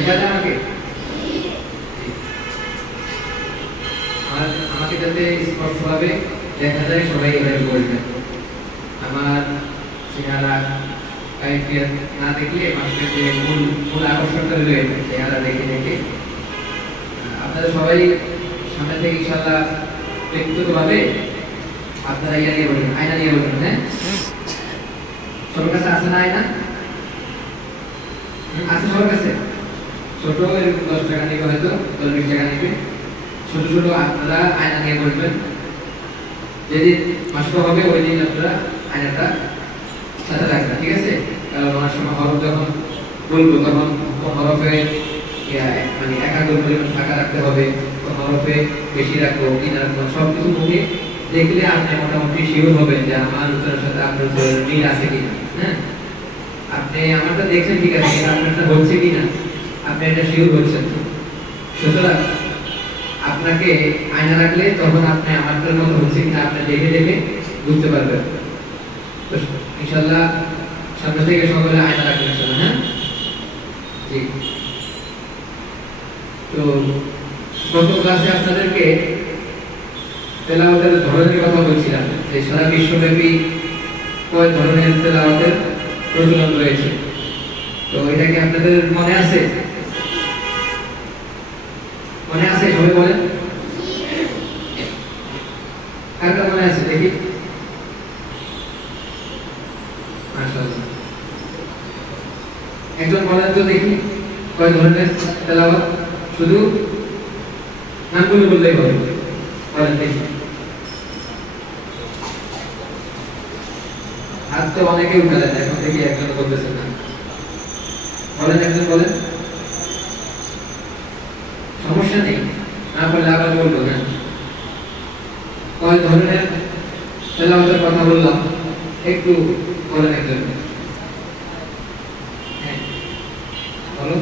দেখা যায় আমাকে? আমাকে যাতে স্পষ্টভাবে দেখা যায় সবাই এভাবে বলবেন। আমার চেহারা কাইফিয়ত না দেখলে মানুষের যে মূল আকর্ষণটা রয়েছে চেহারা দেখে দেখে আপনারা সবাই সামনে থেকে ইনশাআল্লাহ ব্যক্তিগতভাবে আপনারা ইয়া নিয়ে বলবেন, আয়না নিয়ে বলবেন। হ্যাঁ, সবার কাছে আছে না আয়না? আছে সবার কাছে? ছোট 10 টাকা নিবে, হয়তো 20 টাকা নিবে। ছোট ছোট আপনারা আয়না নিয়ে বলবেন। যেদিন মাসটা হবে ওই দিন আপনারা আয়নাটা সাথে রাখবেন, ঠিক আছে? কারণ অনেক সময় হরফ যখন বলবো তখন হরফে মানে একাগ্র পরিমাণ ফাঁকা রাখতে হবে, কোন হরফে বেশি রাখবো কি না রাখবো সবকিছু মুখে দেখলে আপনি মোটামুটি শিওর হবেন যে আমার উত্তরের সাথে আপনার উত্তরের মিল আছে কিনা। হ্যাঁ, আপনি আমারটা দেখছেন ঠিক আছে, কিন্তু আপনারটা হচ্ছে কিনা আপনি এটা শিওর হচ্ছেন। সুতরাং আপনাকে আয়না রাখলে তখন আপনি আমারটার মতো হচ্ছে কিনা আপনি দেখে দেখে বুঝতে পারবেন। তো ইনশাআল্লাহ সামনে থেকে সকলে আয়না রাখবেন। হ্যাঁ, জি। তো গত ক্লাসে আপনাদেরকে তেলাওয়াতের ধরনের কথা বলছিলাম, যে সারা বিশ্বব্যাপী কয় ধরনের তেলাওয়াতের প্রচলন রয়েছে। তো এটা কি আপনাদের মনে আছে? মনে আছে? সবাই বলেন, কার কার মনে আছে দেখি? মাশাআল্লাহ, একজন বলেন তো দেখি কয় ধরনের তেলাওয়াত? শুধু নামগুলো বললেই হবে, বলেন দেখি। হাত তো অনেকে উঠালেন, এখন দেখি একজন বলতেছেন না। বলেন, একজন বলেন। সমস্যা নেই, না বললে আবার বলবো। হ্যাঁ, কয় ধরনের তেলাওয়াতের কথা বললাম একটু বলেন একজন। হ্যাঁ, বলো।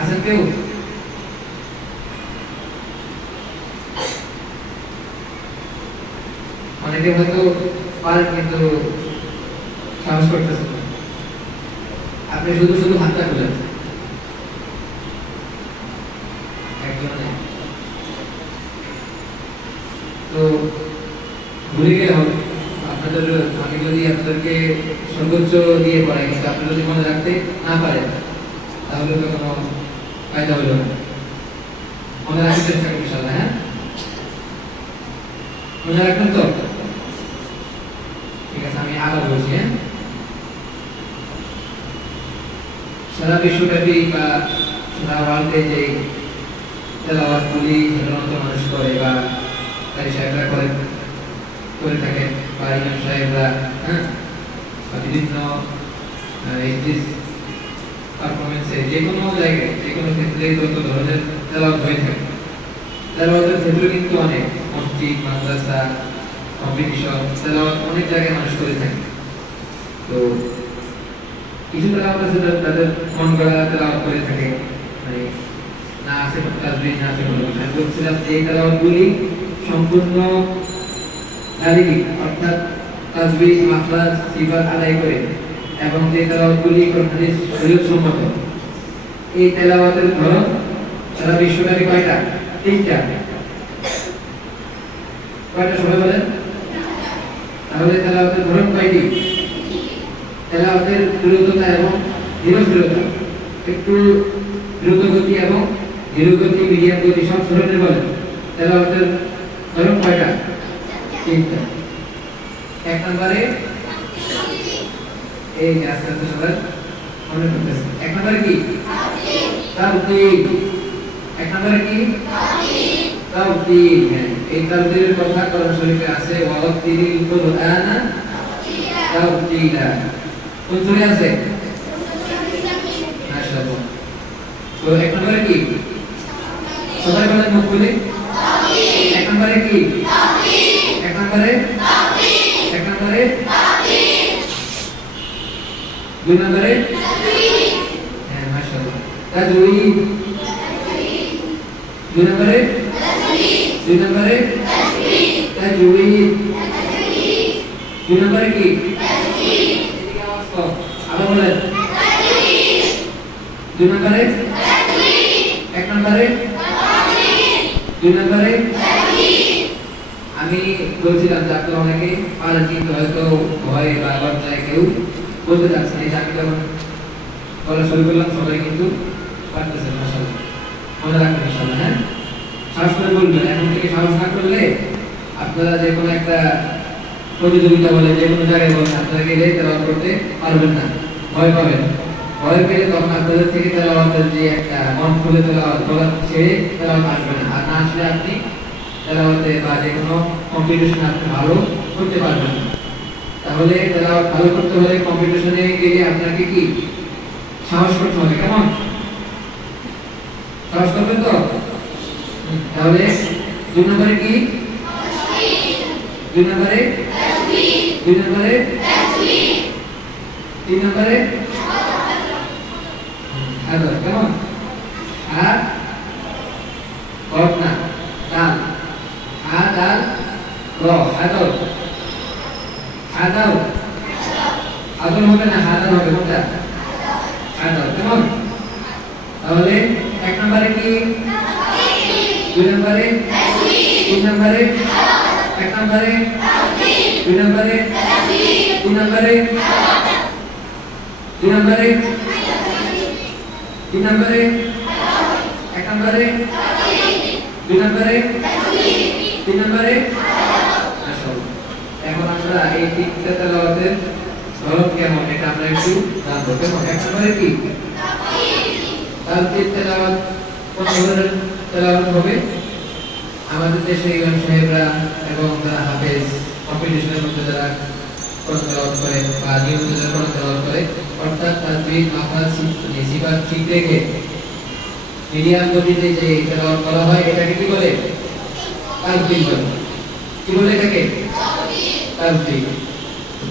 আছেন কেউ? অনেকে হয়তো পারেন কিন্তু সাহস করতেছেন না। আপনি শুধু শুধু হাতটা খুলেন। তো ভুলে গেলে হবে আপনাদের। আমি যদি আপনাদেরকে সর্বোচ্চ দিয়ে পড়াই কিন্তু আপনি যদি মনে রাখতে না পারেন তাহলে তো কোনো ফায়দা হলো না। মনে রাখার চেষ্টা করুন ইনশাআল্লাহ। হ্যাঁ, মনে রাখবেন তো? ঠিক আছে, আমি আবার বলছি। হ্যাঁ, সারা বিশ্বব্যাপী বা সারা ওয়ার্ল্ডে যে তেলাওয়াতগুলি সাধারণত মানুষ করে বা কারি সাহেবরা করে থাকেন বা ইমাম সাহেবরা, হ্যাঁ, বা বিভিন্ন পারফরমেন্সে যে কোনো জায়গায় যে কোনো ক্ষেত্রে যত ধরনের তেলাওয়াত হয়ে থাকে, তেলাওয়াতের ক্ষেত্রে কিন্তু অনেক মসজিদ, মাদ্রাসা, কম্পিটিশন, তেলাওয়াত অনেক জায়গায় মানুষ করে থাকে। তো কিছু তেলাওয়াত আছে তাদের মন গড়া তেলাওয়াত করে থাকে, মানে না আছে তাসবিহ, না আছে কোনো কিছু। আমি বলছিলাম যে এই তেলাওয়াতগুলি সম্পূর্ণ শারীরিক, অর্থাৎ তাসবিহ, মাখরাজ, সিফাত আদায় করে, এবং যে তেলাওয়াতগুলি হাদিস শরীয়ত সম্মত, এই তেলাওয়াতের ধরন সারা বিশ্বব্যাপী কয়টা? 3টা। কয়টা সবাই বলেন? তাহলে তেলাওয়াতের ধরন কয়টি? তেলাওয়াতের দ্রুততা এবং ধীরস্থিরতা, একটু দ্রুত গতি এবং ধীর গতি, মিডিয়াম গতি, সব ধরনের বলেন। তেলাওয়াতের ধরন কয়টা? 3টা। 1 নম্বরে এই আস্তে আস্তে সবাই মনে করতেছে। 1 নম্বরে কি? তাওহীদ। 1 নম্বরে কি? তাওহীদ। হ্যাঁ, এই তাওহীদের কথা কোরআন শরীফে আছে, ওয়ারাত্তিলিল কুরআনা তাওহীদা। কোন সূরা আছে? মাশাআল্লাহ। তো 1 নম্বরে কি? সবাই বলেন মুখ খুলে। তাওহীদ। 1 নম্বরে কি? তাওহীদ। 1 নম্বরে তাওহীদ। 1 নম্বরে তাওহীদ। 2 নম্বরে তাজউইদ। হ্যাঁ, মাশাআল্লাহ। তাজউইদ। 2 নম্বরে তাজউইদ। 2 নম্বরে তাজউইদ। তাজউইদ। 2 নম্বরে কি? তাজউইদ। আবার বলেন। 2 নম্বরে 1 নম্বরে 2 নম্বরে আমি বলছিলাম যে আপনারা অনেকে পারেন কিন্তু হয়তো ভয়ে বা লজ্জায় কেউ বলতে যাচ্ছে না। আমি যখন বলা শুরু করলাম সবাই কিন্তু পারতেছে মাশাআল্লাহ। মনে রাখবেন ইনশাআল্লাহ। হ্যাঁ, সাহস করে বলবেন। এখন থেকে সাহস না করলে আপনারা যে কোনো একটা প্রতিযোগিতা বলে যে কোনো জায়গায় বলেন আপনারা গেলে তেলাওয়াত করতে পারবেন না, ভয় পাবেন। ভয় পেলে তখন আপনাদের থেকে তেলাওয়াতের যে একটা মন খুলে তেলাওয়াত বলা ছেড়ে তেলাওয়াত আসবে না। আর না আসলে আপনি তেলাওয়াতে বা যে কোনো কম্পিটিশনে আপনি ভালো করতে পারবেন না। তাহলে তেলাওয়াত ভালো করতে হলে কম্পিটিশনে গেলে আপনাকে কি সাহস করতে হবে। কেমন সাহস করবেন তো? তাহলে 2 নম্বরে কি? 2 নম্বরে 2 নম্বরে 3 নম্বরে হাজার। কেমন? আর না ডাল আদাল র আদল আদল আদল হবে না, আদল হবে। কোনটা? আদল। কেমন? তাহলে 1 নম্বরে কি? 2 নম্বরে 3 নম্বরে 1 নম্বরে 2 নম্বরে 3 নম্বরে 2 নম্বরে 3 নম্বরে 1 নম্বরে 2 নম্বরে 3 নম্বরে। এখন আমরা এই তিনটা তেলাওয়াতের ধরন কেমন এটা আমরা একটু জানবো। কেমন? 1 নম্বরে কি? তারতিল তেলাওয়াত। কোন ধরনের তেলাওয়াত হবে? আমাদের দেশে ইমাম সাহেবরা এবং যারা হাফেজ কম্পিটিশনের মধ্যে যারা কোরআন তেলাওয়াত করে বা নিয়মিত যারা কোরআন তেলাওয়াত করে, অর্থাৎ তাজবিদ মাখরাজ সিফাত ঠিক রেখে মিডিয়াম গতিতে যে তেলাওয়াত করা হয় এটাকে কি বলে? তাজবিদ বলে। কি বলে এটাকে? তাজবিদ।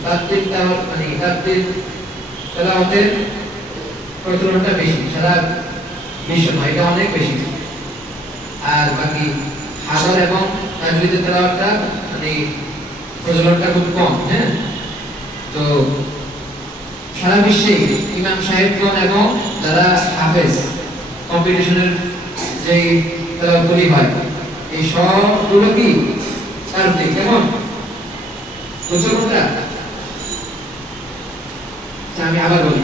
তাজবিদ তেলাওয়াত মানে তাজবিদ তেলাওয়াতের প্রচলনটা বেশি, সারা বিশ্ব নয়, এটা অনেক বেশি। আর বাকি হাজার এবং তাজবিদের তেলাওয়াতটা মানে প্রচলনটা খুব কম। হ্যাঁ, তো সারা বিশ্বে ইমাম সাহেবগণ এবং যারা হাফেজ কম্পিটিশনের যে তেলাওয়াতগুলি হয় এই সবগুলো কি তাজবিদ। কেমন? প্রচলনটা আমি আবার বলি,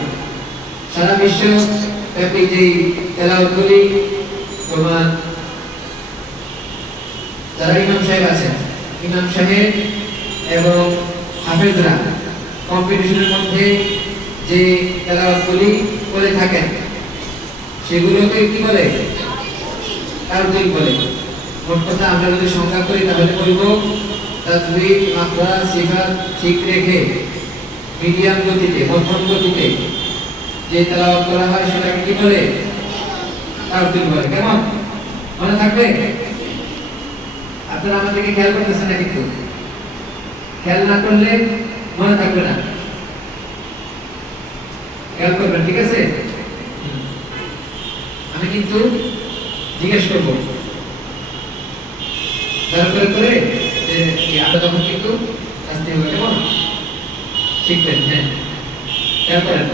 সারা বিশ্ব ব্যাপী যে তেলাওয়াতগুলি তোমার যারা ইমাম সাহেব আছেন, ইমাম সাহেব এবং হাফেজরা কম্পিটিশনের মধ্যে যে তেলাওয়াতগুলি করে থাকেন সেগুলোকে কি বলে? তাজবিদ বলে। মোট কথা আমরা যদি সংখ্যা করি তাহলে বলব তাজবিদ মাখরাজ সিফাত ঠিক রেখে মিডিয়াম গতিতে মধ্যম গতিতে যে তেলাওয়াত করা হয় সেটাকে কি বলে? তাজবিদ বলে। কেমন? মনে থাকবে? আপনারা আমাদেরকে খেয়াল করতেছেন না, কিন্তু খেয়াল না করলে মনে থাকবে না। খেয়াল করবেন, ঠিক আছে? আমি কিন্তু জিজ্ঞেস করবো করে যে আমরা তখন কিন্তু আসতে হবে। কেমন? শিখবেন। হ্যাঁ, খেয়াল করেন।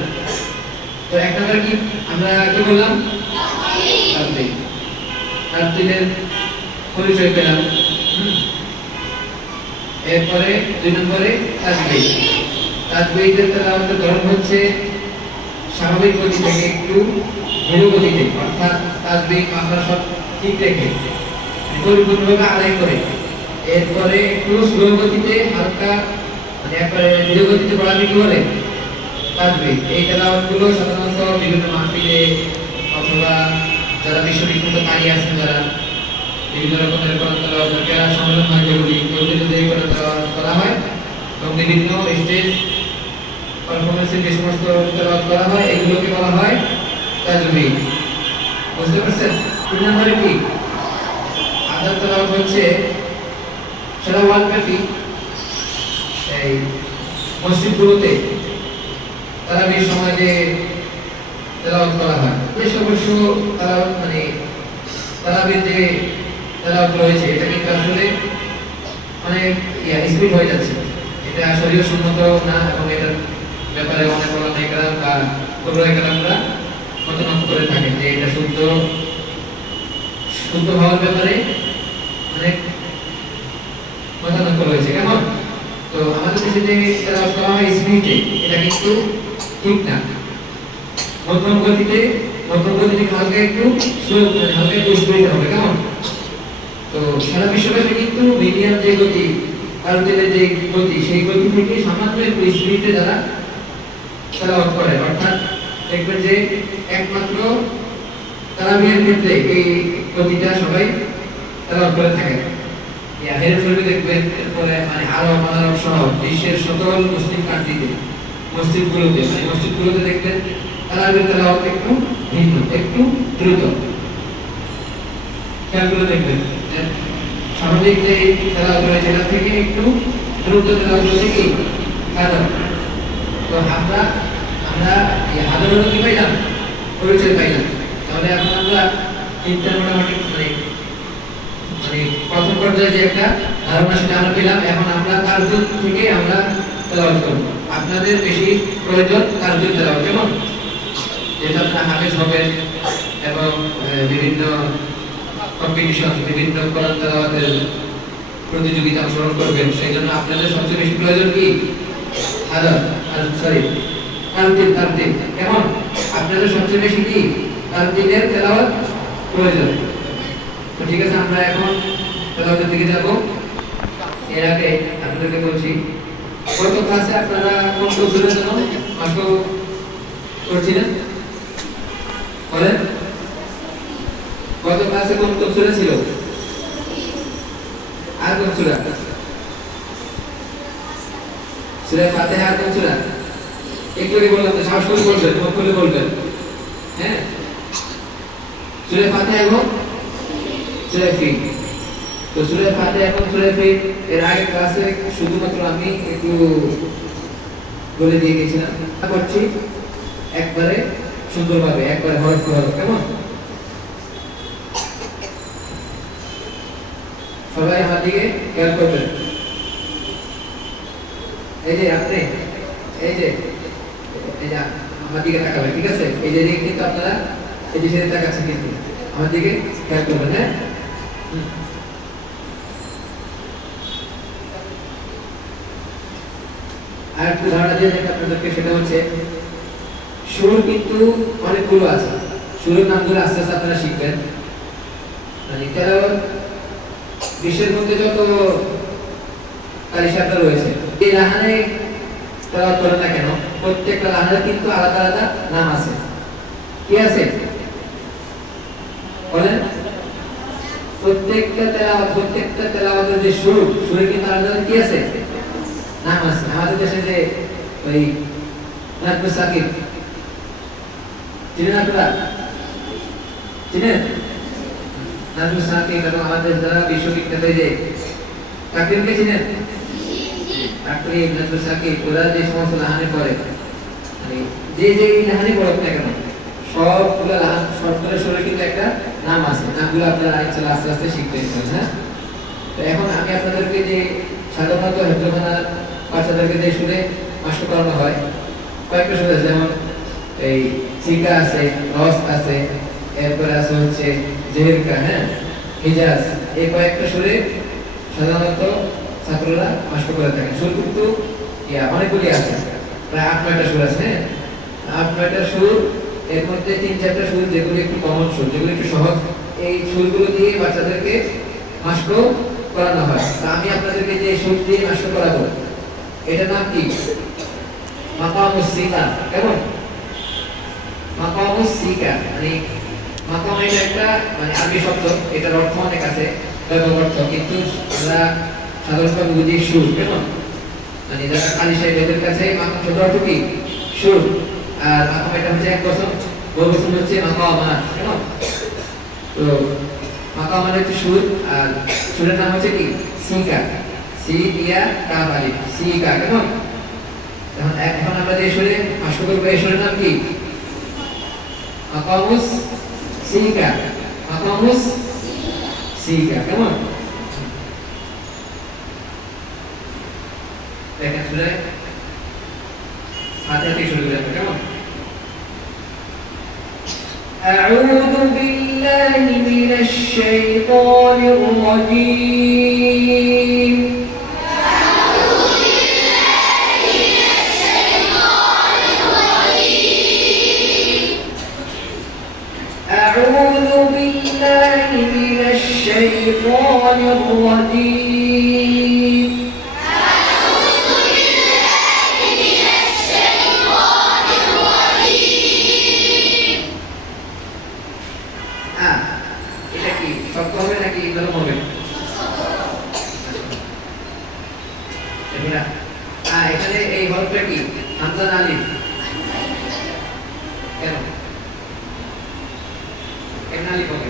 তো 1 নম্বরে কি আমরা কি বললাম? তাজবিদের পরিচয় পেলাম। এরপরে 2 নম্বরে তাজবিদ। তাজবিদের তেলাওয়াতের ধরন হচ্ছে স্বাভাবিক গতি থেকে একটু ধীর গতিতে, অর্থাৎ তাজবিদ মাখরাজ সব ঠিক রেখে পরিপূর্ণভাবে আদায় করে এরপরে একটু স্লো গতিতে হালকা মানে একবারে ধীর গতিতে পড়াতে কি বলে? তাজবিদ। এই তেলাওয়াতগুলো সাধারণত বিভিন্ন মাহফিলে অথবা যারা বিশ্ববিখ্যাত কারি আছেন যারা বিভিন্ন রকমের কোরআন তেলাওয়াতের কেরাত সম্মেলন হয় যেগুলি ওগুলিতে এই কোরআন তেলাওয়াত করা হয় এবং বিভিন্ন স্টেজ পারফরম্যান্সের যে সমস্ত তেলাওয়াত করা হয় এগুলোকে বলা হয় তাজবিদ। বুঝতে পারছেন? 3 নম্বরে কি? আদাল তেলাওয়াত হচ্ছে সারা ওয়ার্ল্ড ব্যাপী এই মসজিদগুলোতে তারাবির সময় যে তেলাওয়াত করা হয়, বেশ অবশ্য তেলাওয়াত মানে তারাবির যে তেলাওয়াত রয়েছে এটা কিন্তু আসলে অনেক স্পিড হয়ে যাচ্ছে। এটা আসলে সম্মত না এবং এটার ব্যাপারে অনেক বড় নেকরাম বা বড় একরামরা মতামত করে থাকেন যে এটা শুদ্ধ শুদ্ধ হওয়ার ব্যাপারে অনেক মতামত রয়েছে। কেমন? তো আমাদের দেশে যে তেলাওয়াত করা হয় স্পিডে, এটা কিন্তু ঠিক না। মধ্যম গতিতে হালকা একটু স্লো, হালকা একটু স্পিড হবে। কেমন? তো সারা বিশ্বব্যাপী কিন্তু মিডিয়াম যে গতি, আরবিতে যে গতি, সেই গতি থেকে সামান্য একটু স্পিডে যারা তেলাওয়াত করে, অর্থাৎ দেখবেন যে একমাত্র তারাবির ক্ষেত্রে এই গতিটা সবাই তেলাওয়াত করে থাকে। হেরে ছবি দেখবেন, এরপরে মানে আরব মানব সহ বিশ্বের সকল মুসলিম কান্ট্রিতে মসজিদগুলোতে দেখবেন তারাবির তেলাওয়াত একটু ভিন্ন, একটু দ্রুত। খেয়াল করে দেখবেন স্বাভাবিক যে তেলাওয়াত রয়েছে সেটা থেকে একটু দ্রুত তেলাওয়াত হচ্ছে কি কারণ। তো আমরা এই হাজারো কি পাইলাম, পরিচয় পাইলাম। তাহলে এখন আমরা চিন্তার মোটামুটি মানে প্রথম পর্যায়ে যে একটা ধারণা সেটা আমরা পেলাম। এখন আমরা তারজুদ থেকে আমরা তেলাওয়াত করব। আপনাদের বেশি প্রয়োজন তারজুদ তেলাওয়াত। কেমন? যেটা আপনারা হাফেজ হবেন এবং বিভিন্ন কম্পিটিশন, বিভিন্ন কোরআন তেলাওয়াতের প্রতিযোগিতা অংশগ্রহণ করবেন, সেই জন্য আপনাদের সবচেয়ে বেশি প্রয়োজন কি? তারতিল। কেমন? আপনাদের সবচেয়ে বেশি কি? তারতিলের তেলাওয়াত প্রয়োজন। তো ঠিক আছে, আমরা এখন তেলাওয়াতের দিকে যাব। এর আগে আপনাদেরকে বলছি, গত ক্লাসে আপনারা কোন কৌশলের জন্য মাস্ক করছিলেন বলেন? গত ক্লাসে কোন কৌশলে ছিল? আর কোন সূরা? সূরা ফাতিহা। আর কোন সূরা? একটু আগে বললাম তো, সাহস করে বলবেন, মুখ খুলে বলবেন। হ্যাঁ, সূরা ফাতিহা এবং সূরা ফিল। তো সূরা ফাতিহা এবং সূরা ফিল এর আগে ক্লাসে শুধুমাত্র আমি একটু বলে দিয়ে গেছিলাম। করছি একবারে সুন্দরভাবে, একবারে হরফ হরফ। কেমন? সবাই আমার দিকে খেয়াল করবেন। এই যে আপনি আমার দিকে তাকাবেন, ঠিক আছে? এই যে কিন্তু আপনারা এই যে সেটা তাকাচ্ছেন, কিন্তু আমার দিকে খেয়াল করবেন। হ্যাঁ, আর একটু ধারণা দিয়ে দেখেন আপনাদেরকে, সেটা হচ্ছে সুর কিন্তু অনেকগুলো আছে। সুরের নামগুলো আস্তে আস্তে আপনারা শিখবেন। মানে তেলাওয়াত বিশ্বের মধ্যে যত কালিশাটা রয়েছে, এই লাহানে তেলাওয়াত করেন না কেন, প্রত্যেকটা লাহানের কিন্তু আলাদা আলাদা নাম আছে। কি আছে বলেন? প্রত্যেকটা তেলাওয়াতের যে সুরে কিন্তু আলাদা কি আছে? নাম আছে। আমাদের দেশে যে ওই নাজমুস সাকিব চিনেন আপনারা? চিনেন নাজমুস সাকিব? এবং আমাদের যারা বিশ্ববিখ্যাত যে তাকরিমকে চিনেন? তাকরিম, নাজমুস সাকিব, ওরা যে সমস্ত লাহানি পড়ে, মানে যে লাহানি পড়ুক না কেন, সবগুলো লাহান সবগুলো সুরে কিন্তু একটা নাম আছে। নামগুলো আপনারা ইনশাআল্লাহ আস্তে আস্তে শিখতে পারবেন। হ্যাঁ, তো এখন আমি আপনাদেরকে যে সাধারণত হেফজখানার বাচ্চাদেরকে যে সুরে মাস্ক করানো হয়, কয়েকটা সুর আছে, যেমন এই সিকা আছে, রস আছে, এরপরে আছে হচ্ছে জেহেরকা, হ্যাঁ, হিজাজ, এই কয়েকটা সুরে সাধারণত ছাত্ররা মাস্ক করে থাকে। সুর কিন্তু অনেকগুলি আছে, প্রায় 8-9টা সুর আছে। হ্যাঁ, 8-9টা সুর, এর মধ্যে 3-4টা সুর যেগুলো একটু কমন সুর, যেগুলো একটু সহজ, এই সুরগুলো দিয়ে বাচ্চাদেরকে মাস্ক করানো হয়। তা আমি আপনাদেরকে যে সুর দিয়ে মাস্ক করাবো, এটার নাম কি? মাকামুস সিকা। কেমন? মাকামুস সিকা মানে মাকাম, এটা একটা মানে আরবি শব্দ, এটার অর্থ অনেক আছে, অর্থ, কিন্তু আমরা সাধারণত বুঝি সুর। কেমন? মানে যারা কালী সাহেবের কাছে মাকাম শব্দ অর্থ কি? সুর। আর মাকাম এটা হচ্ছে এক বছর, বহু বছর হচ্ছে মাকামাত। কেমন? তো মাকাম মানে হচ্ছে সুর, আর সুরের নাম হচ্ছে কি? সিকা। সিকা। কেমন? এখন আমরা যে সুরে মাস্ক করবো, এই সুরের নাম কি? মাকামুস সিকা। মাকামুস সিকা। কেমন? দেখেন সুরে ফাতিহা থেকে শুরু করবেন। কেমন? أعوذ بالله من الشيطان الرجيم أعوذ بالله من الشيطان الرجيم এটা কি শব্দ হবে নাকি ইনভলভ হবে? এখানে এই হরফটা কি হামজা না আলিফ? কেন কেন আলিফ হবে?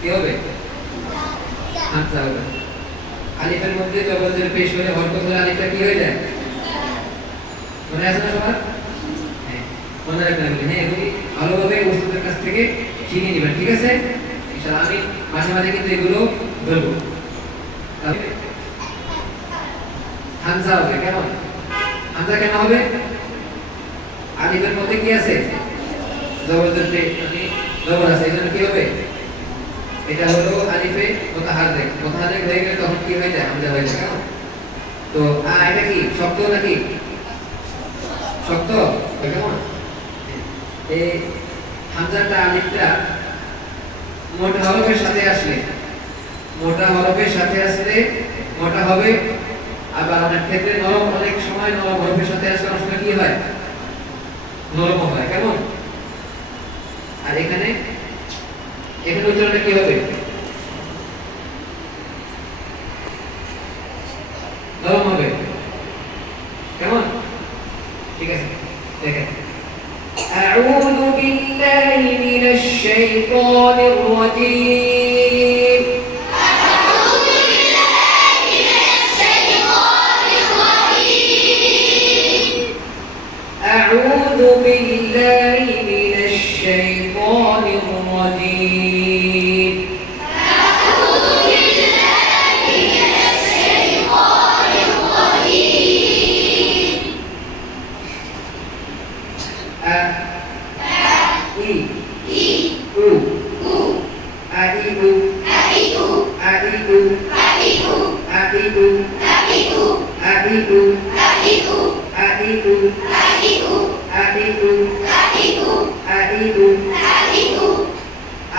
কি হবে? হামজা হবে। আলিফের মধ্যে জবরের পেশ হলে হরফ হলে আলিফটা কি হয়ে যায়? মনে আছে না সবার? মনে রাখবেন। হ্যাঁ, এগুলি ভালোভাবে ওস্তাদের কাছ থেকে শিখে নেবেন, ঠিক আছে? ইনশাআল্লাহ আমি মাঝে মাঝে কিন্তু এগুলো বলবো। হামজা হবে কেমন? হামজা কেন হবে? আলিফের মধ্যে কি আছে? জবরদস্ত মানে জবর আছে, এজন্য কি হবে? এটা হলো আলিফে মুতাহাররিক। মুতাহাররিক হয়ে গেলে তখন কি হয়ে যায়? হামজা হয়ে যায়। কেমন? তো এটা কি শব্দ নাকি? শব্দ কেমন? এই হামজাটা আলিফটা মোটা হরফের সাথে আসলে মোটা হরফের সাথে আসলে মোটা হবে, আবার অনেক ক্ষেত্রে নরম, অনেক সময় নরম হরফের সাথে আসলে অনেক সময় কি হয়? নরম হয়। কেমন? আর এখানে উচ্চারণটা কি হবে? নরম হবে। কেমন? ঠিক আছে, দেখেন। أعوذ بالله من الشيطان الرجيم أعوذ بالله من الشيطان الرجيم أعوذ بالله من الشيطان الرجيم أعوذ بالله من الشيطان الرجيم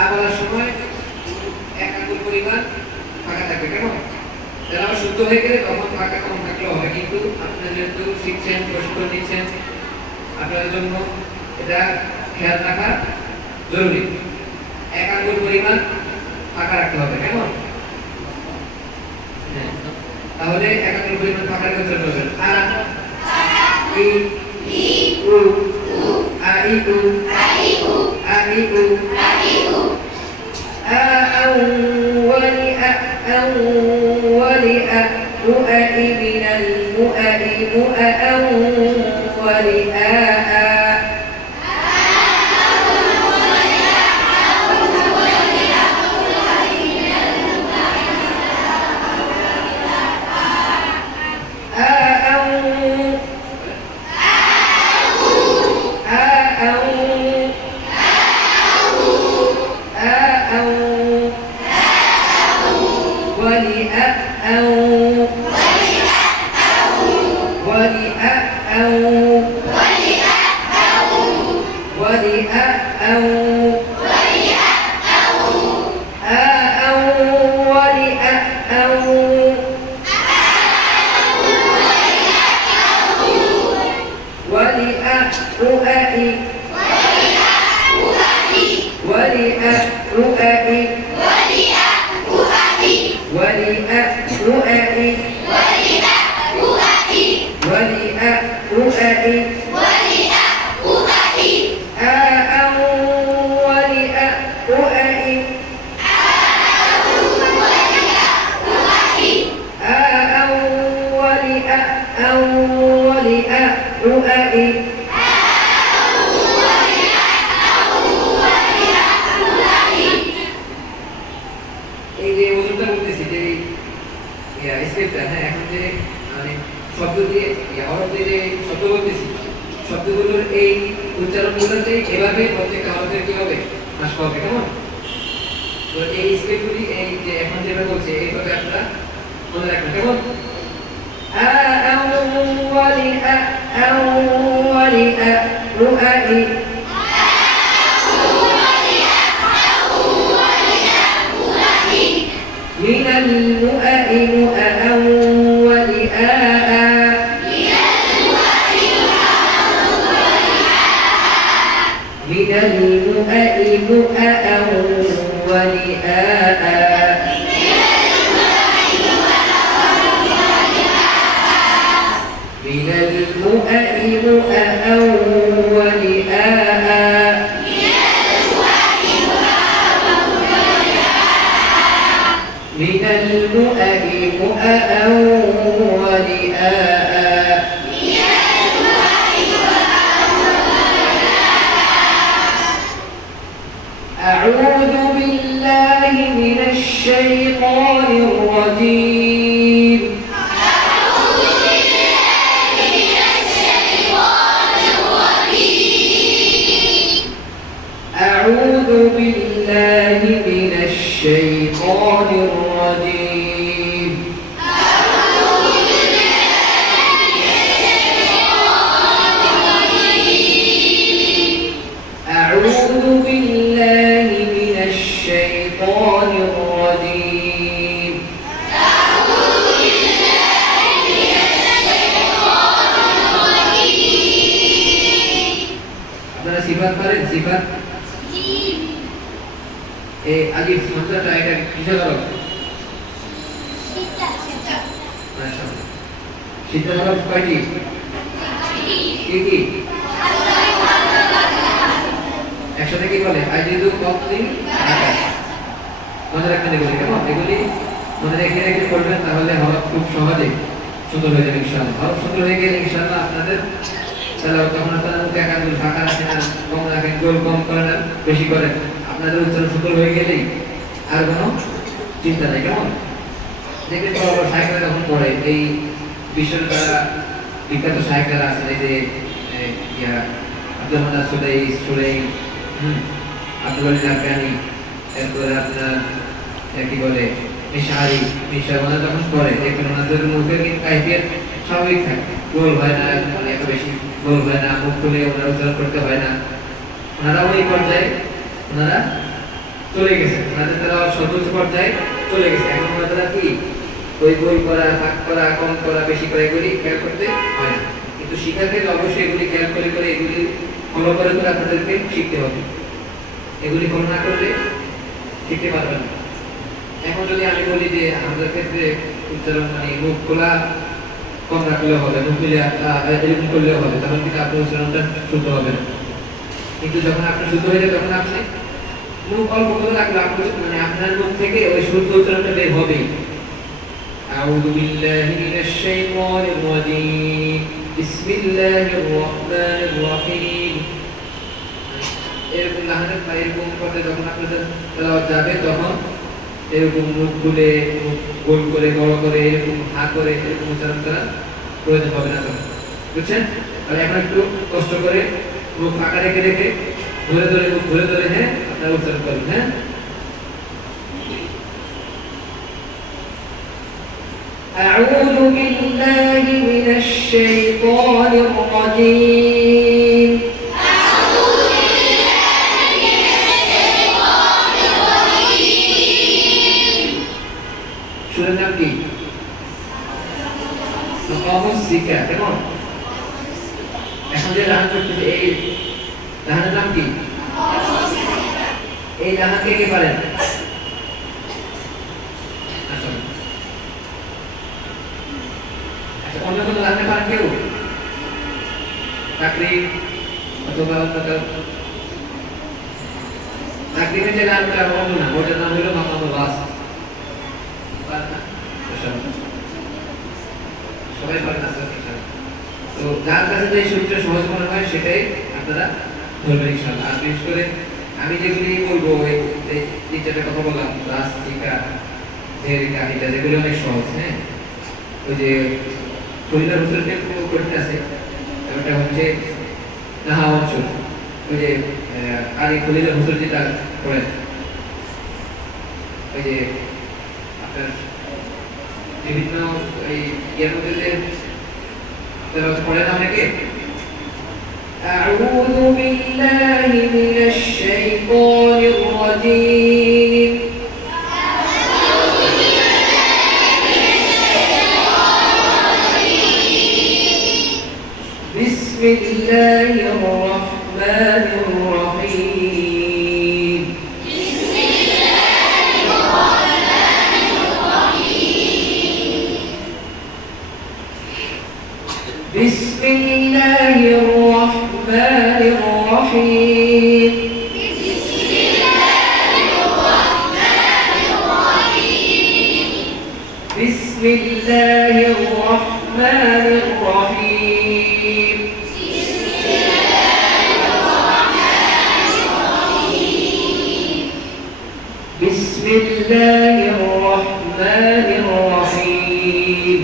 আবার সময় এক আঙ্গুল পরিমাণ ফাঁকা থাকবে। কেমন? যারা শুদ্ধ হয়ে গেলে তখন ফাঁকা কম থাকলেও হবে, কিন্তু আপনারা যেহেতু শিখছেন, প্রশিক্ষণ নিচ্ছেন, আপনাদের জন্য এটা খেয়াল রাখা জরুরি। এক আঙ্গুল পরিমাণ ফাঁকা রাখতে হবে। কেমন? তাহলে এক আঙ্গুল পরিমাণ ফাঁকা রেখে চলতে হবে। শব্দগুলোর এই উচ্চারণগুলোতে এভাবে প্রত্যেকটা হরফের কি হবে মাসক হবে কেমন। তো এই স্টেপগুলি এই যে এখন যেভাবে বলছে এইভাবে আপনারা মনে রাখবেন কেমন। من المؤأ مؤأ ولآء من المؤأ مؤأ ولآء من المؤأ مؤأ ولآء من المؤأ مؤأ ولآء أعوذ بالله من الشيطان الرجيم أعوذ بالله من الشيطان الرجيم أعوذ بالله من الشيطان الرجيم আপনারা সিফাত পারেন সিফাত এই আলিফ মাত্রাটা এটা কিসের হরফ মাশাআল্লাহ শীতের হরফ কয়টি কি কি একসাথে কি বলে আজিদু কতদিন মনে রাখবেন এগুলি কেমন এগুলি মনে রেখে রেখে পড়বেন তাহলে হরফ খুব সহজে সুন্দর হয়ে যাবে ইনশাআল্লাহ। হরফ সুন্দর হয়ে গেলে ইনশাআল্লাহ আপনাদের তাহলে তখন আপনারা মুখে একাঙ্গুল ফাঁকা রাখেন না কম রাখেন গোল কম করেন না বেশি করেন আপনাদের উচ্চারণ সুন্দর হয়ে গেলেই আর কোনো চিন্তা নেই কেমন। দেখবেন বড় বড় সাহিত্যরা যখন পড়ে এই বিশ্বের দ্বারা বিখ্যাত সাহিত্যরা আছেন এই যে আব্দুল হান্নান সুরাই আব্দুল আলী জাফরানি এরপরে আপনার কি বলে মিশারি মিশাওয়ালা যখন পড়ে দেখবেন ওনাদের মুখের কিন্তু কাইফিয়ত স্বাভাবিক থাকে গোল হয় না মানে এত বেশি গোল হয় না মুখ খুলে ওনারা উচ্চারণ করতে হয় না ওনারা ওই পর্যায়ে ওনারা চলে গেছে ওনাদের তারা সর্বোচ্চ পর্যায়ে চলে গেছে এখন ওনারা কি ওই বই করা ভাগ করা কম করা বেশি করে এগুলি খেয়াল করতে হয় না কিন্তু শিক্ষার ক্ষেত্রে অবশ্যই এগুলি খেয়াল করে করে এগুলি ফলো করে করে আপনাদেরকে শিখতে হবে এগুলি ফলো না করলে শিখতে পারবেন না। এখন যদি আমি বলি যে আমাদের ক্ষেত্রে উচ্চারণ মানে মুখ খোলা কম রাখলেও হবে মুখ খুলে এরকম করলেও হবে তখন কিন্তু আপনার উচ্চারণটা শুদ্ধ হবে না কিন্তু যখন আপনার শুদ্ধ হয়ে যায় তখন আপনি মুখ অল্প করে রাখলে আপনার মানে আপনার মুখ থেকে ওই শুদ্ধ উচ্চারণটা বের হবেই। আউযু বিল্লাহি মিনাশ শাইতানির রাজীম বিসমিল্লাহির রহমানির রহিম এরকম লাহানের বা এরকম পথে যখন আপনাদের তেলাওয়াত যাবে তখন এরকম মুখ খুলে মুখ গোল করে বড় করে এরকম হা করে এরকম উচ্চারণ করা প্রয়োজন হবে না তখন বুঝছেন। তাহলে এখন একটু কষ্ট করে মুখ ফাঁকা রেখে রেখে ধরে ধরে মুখ ধরে ধরে হ্যাঁ আপনারা উচ্চারণ করবেন হ্যাঁ। أعوذ بالله من الشيطان الرجيم সুরের নাম কি শিক্ষা কেমন। এখন যে লাহান করতেছে এই লাহানের নাম কি এই লাহান কে কে পারেন আচ্ছা অন্য কোনো লাহানে পারেন কেউ তাকরির অথবা তাকরিরের যে লাহানটা অন্য না ওটার নাম হলো মাকামুল ওয়াস সবাই পারেন আস্তে আস্তে তো যার কাছে যে সূত্র সহজ মনে হয় সেটাই আপনারা ধরবেন ইনশাআল্লাহ। আর বিশেষ করে আমি যেগুলি বলবো ওই তিন চারটা কথা বললাম রাস টিকা জেরিকা এটা যেগুলো অনেক সহজ হ্যাঁ। ওই যে শরীরের হোসেনটা একটু কঠিন আছে ওটা হচ্ছে নাহা অঞ্চল ওই যে কারি খলিল হুজুর যেটা করেন ওই যে আপনার বিভিন্ন এই ইয়ের মধ্যে যে তেলাওয়াত করেন অনেকে أعوذ بالله من الشيطان الرجيم بسم الله الرحمن الرحيم بسم الله الرحمن الرحيم بسم الله الرحمن الرحيم بسم الله الرحمن الرحيم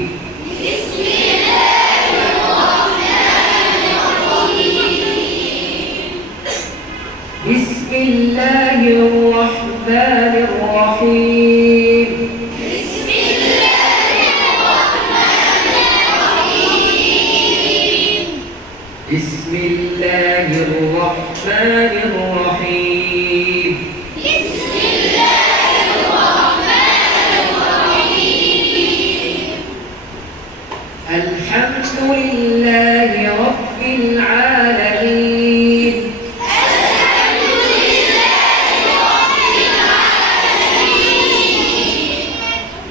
بسم الله الرحمن الرحيم بسم الله الرحمن الرحيم الحمد لله رب العالمين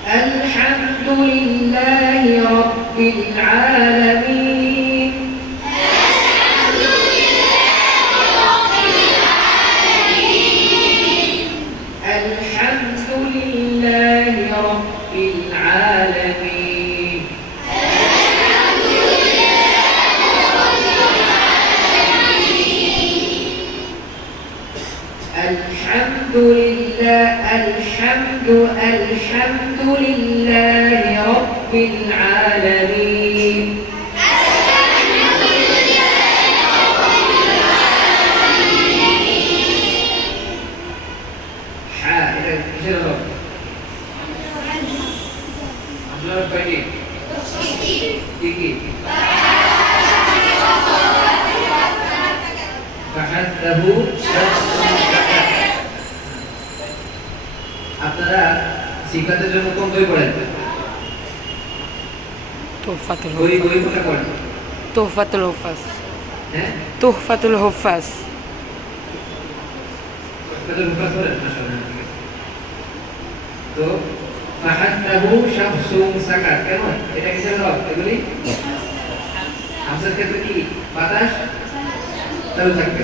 الحمد لله رب العالمين الحمد لله رب العالمين الحمد لله رب العالمين এটা কিসের হলো আপনার কয়টি কি ফাহাদাহু আপনারা সিফাতের জন্য কোন বই পড়েন তুহফাতুল বই হুফাজ কোনটা পড়েন তুহফাতুল হুফাজ হ্যাঁ তুহফাতুল হুফাজ কত মুখস্থ করেন মাশাআল্লাহ তো ফাহাদাহু শামসুন সাকাত কেমন এটা কিসের হলো এগুলি হামজার ক্ষেত্রে কি বাতাস চালু থাকবে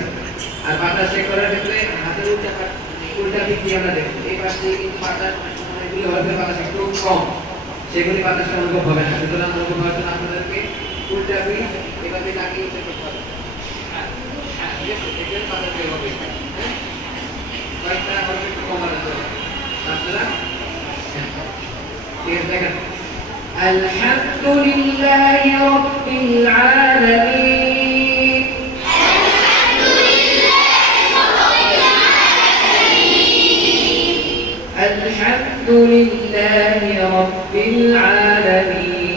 আর বাতাস চেক করার ক্ষেত্রে হাতের উল্টা দিক দিয়ে আমরা দেখব এই পাশে কিন্তু বাতাস এগুলি হলে বাতাস একটু কম সেগুলি বাতাসটা অনুভব হবে না সুতরাং অনুভব হওয়ার জন্য আপনাদেরকে উল্টা দিক এভাবে লাগিয়ে চেক করতে হবে ঠিক আছে দেখবেন বাতাস বের হবে হ্যাঁ কয়েকটা হবে একটু কম বাতাস হবে আপনারা ঠিক আছে দেখেন الحمد لله رب العالمين الحمد لله رب العالمين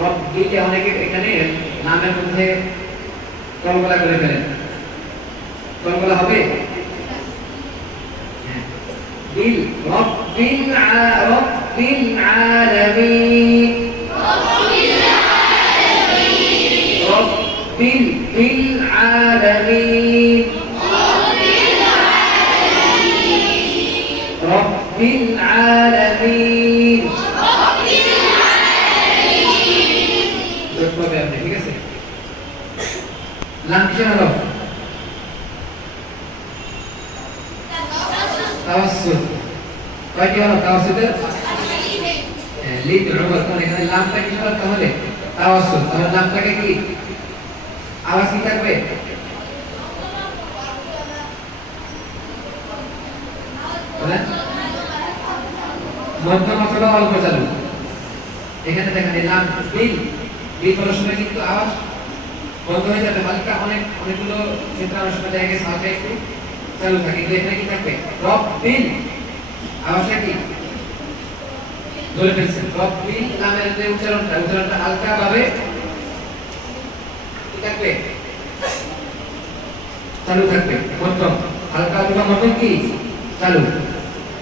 রব্বি অনেকে এখানে নামের মধ্যে কলকলা করে ফেলেন কলকলা হবে বিল রব্বিল আলামিন রব্বিল আলামিন রব্বিল আলামিন হবে আপনি ঠিক আছে লাম কিসের হলো তাওয়াসসুল কয়টি হলো তাওয়াসসুলের লিদ উমর কোন এখানে লামটা কি হলো তাহলে তাওয়াসসুল তাহলে লামটাকে কি আওয়াজ কি থাকবে বলেন মধ্যম অথবা অল্প চালু এখানে দেখেন লাম বিল বিল বলার সময় কিন্তু আওয়াজ বন্ধ হয়ে যাবে হালকা অনেকগুলো ক্ষেত্রে অনেক সময় দেখা গেছে হালকা একটু চালু থাকে কিন্তু এখানে কি থাকবে রব বিল আওয়াজটা কি ধরে ফেলছেন রব বিল লামের যে উচ্চারণটা হালকা ভাবে কি থাকবে চালু থাকবে মধ্যম হালকা অথবা মধ্যম কি চালু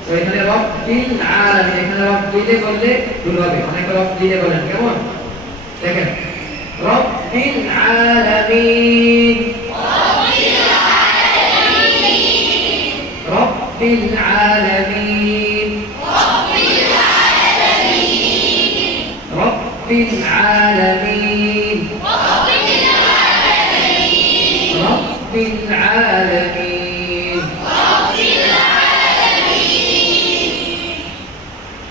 তো এখানে রব বিল আলামিন এখানে রব বিলে বললে ভুল হবে অনেক রব বিলে বলেন কেমন দেখেন রব বিল আলামিন রব বিল আলামিন রব বিল আলামিন رب العالمين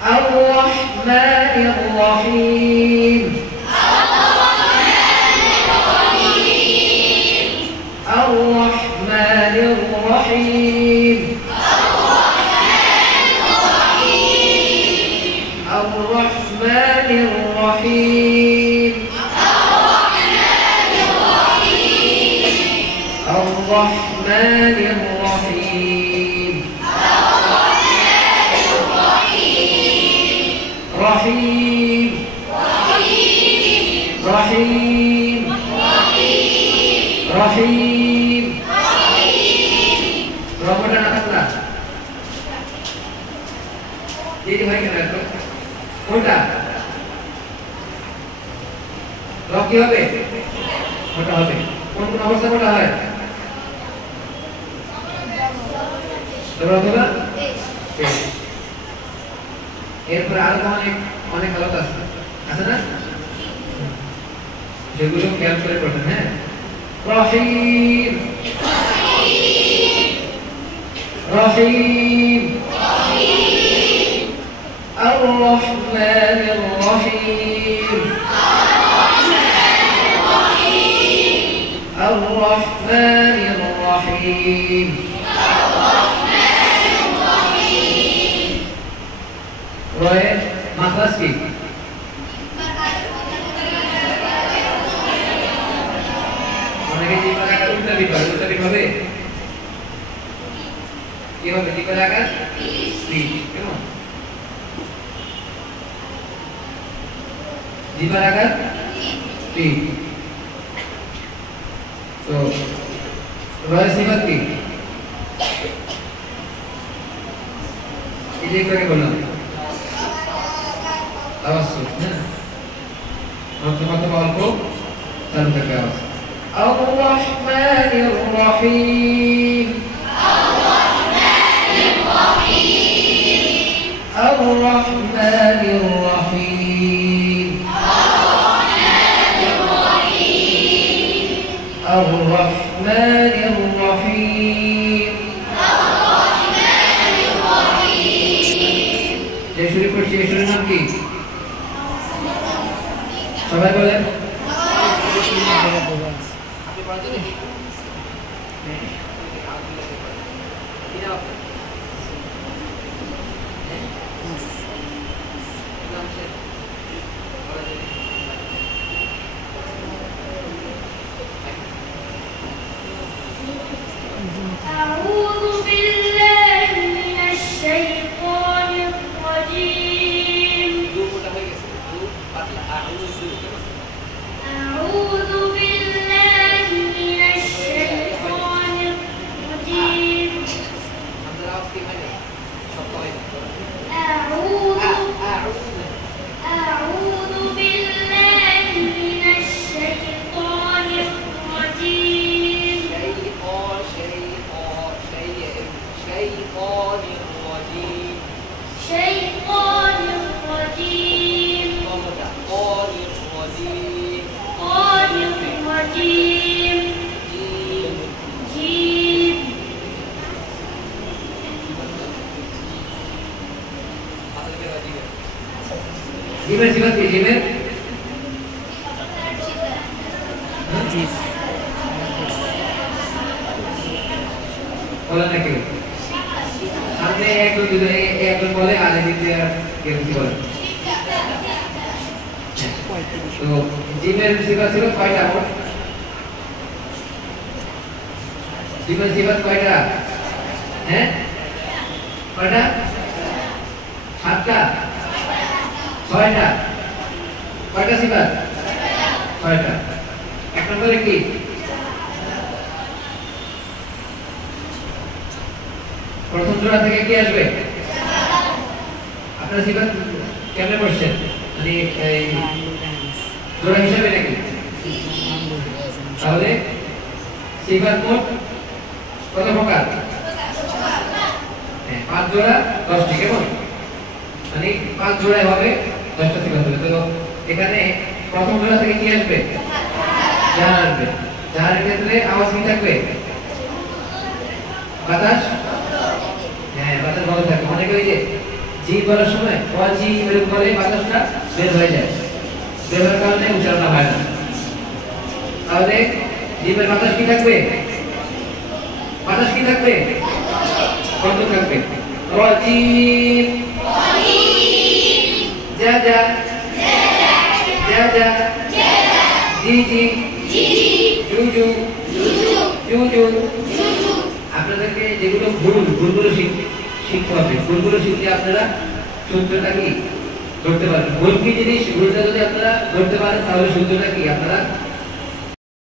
الرحمن الرحيم الرحمن الرحيم الرحمن الرحيم الرحمن الرحيم رحيم رحيم رحيم রহমতটা না থাকলা এই ভাই কেন একটু কোনটা রব কি হবে ওটা হবে কোন কোন অবস্থা কোনটা হয় অথবা এরপরে আরো অনেক আলাদা আছে না যেগুলো খেয়াল করে পড়বেন হ্যাঁ রহিম রহিম الرحمن الرحيم الرحمن الرحيم রয়ে মাখরাজ কি অনেকে জিহ্বার আকার উল্টা বিট হবে কি হবে জিহ্বার আকার বিট কেমন জিহ্বার আকার বিট তো রয়ে সিফাত কি এই যে করে বললাম আওয়াজ হ্যাঁ অথবা অল্প চালু থাকবে আওয়াজ الرحمن الرحيم الرحمن الرحيم الرحمن الرحيم যে শুরু করছি এই শুরুর নাম কি সবাই বলেন أعوذ بالله من الشيطان الرجيم أعوذ بالله من الشيطان الرجيم أعوذ بالله من الشيطان الرجيم شيطان الرجيم قال الرجيم جيم জিমের সিফাত কি জিমের জিস বলেন নাকি সামনে একজন বলে আর এদিকে কেউ কি বলে তো জিমের সিফাত ছিল কয়টা মোট? জিমের সিফাত কয়টা? হ্যাঁ কয়টা? 7টা 6টা? কয়টা সিফাত? 6টা। এক নম্বরে কি? প্রথম জোড়া থেকে কি আসবে? আপনারা সিফাত কেমনে পড়ছেন? মানে এই জোড়া হিসাবে নাকি? তাহলে সিফাত মোট কত প্রকার? 5 জোড়া 10টি, কেমন? মানে 5 জোড়ায় হবে 10টা সিফাত হবে। তো এখানে প্রথম জোড়া থেকে কি আসবে? জাহার আসবে। জাহারের ক্ষেত্রে আওয়াজ কি থাকবে? বাতাস, হ্যাঁ বাতাস ভালো থাকবে। অনেকে ওই যে জিম বলার সময় ওয়াজি এরকম বলে বাতাসটা বের হয়ে যায়, বের হওয়ার কারণে উচ্চারণ হয় না। তাহলে জিমের বাতাস কি থাকবে? বাতাস কি থাকবে? বন্ধ থাকবে। রাজিম, যা যা, যা যা, জি জি, জু জু, জু জু। আপনাদেরকে যেগুলো ভুলগুলো শিখতে হবে। ভুলগুলো শিখলে আপনারা সূত্রটা কি ধরতে পারবেন। ভুল কি জিনিস, ভুলটা যদি আপনারা ধরতে পারেন তাহলে সূত্রটা কি আপনারা